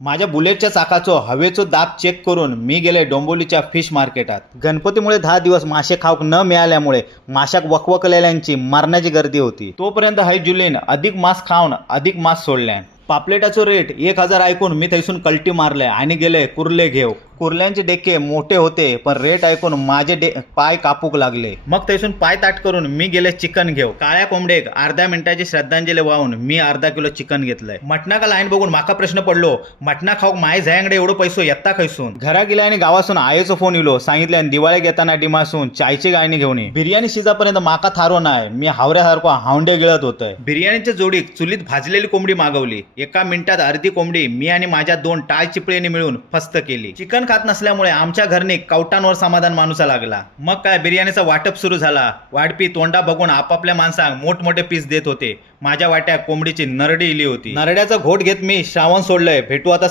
माझ्या बुलेटच्या चाकाचो हवेचो दाब चेक करून मी गेले डोंबिवलीच्या फिश मार्केटात. गणपतीमुळे 10 दिवस मासे खाऊक न मिळाल्यामुळे माशाक वकवकलेल्यांची मरणाची गर्दी होती. तोपर्यंत हाय जुलीन अधिक मांस खाऊन अधिक मांस सोडल्यान. पापलेटाचो रेट 1000 ऐकून मी थैसून कल्टी मारले आणि गेले कुर्ले घेऊ. कुर्ल्यांचे डेके मोठे होते पण रेट ऐकून माझे पाय कापूक लागले. मग थैसून पाय ताट करून मी गेले चिकन घेऊ. काळ्या कोंबडेक अर्ध्या मिनिटाची श्रद्धांजली वाहून मी अर्धा किलो चिकन घेतलंय. मटणाका लाईन बघून माका प्रश्न पडलो, मटणा खाऊक माय जायांकडे एवढं पैसो येता खैसून. घरा गेल्या आणि गावासून आईचो फोन इलो, सांगितल्यान दिवाळी घेताना डिमासून चायची गायणी घेऊन ये. बिर्याणी शिजापर्यंत माका थारो नाही, मी हावऱ्यासारखो हावंडे गिळत होतोय. बिर्याणीच्या जोडीक चुलीत भाजलेली कोंबडी मागवली. एका मिनिटात अर्धी कोंबडी मी आणि माझ्या 2 टाळ चिपळीने मिळून फस्त केली. चिकन खात नसल्यामुळे आमच्या घरने कवटांवर समाधान माणूसा लागला. मग काय बिर्याणीचा वाटप सुरू झाला. वाढपी तोंडा बघून आपापल्या माणसांक मोठमोठे पीस देत होते. माझ्या वाट्यात कोंबडीची नरडी इली होती. नरड्याचा घोट घेत मी श्रावण सोडलंय. भेटू आता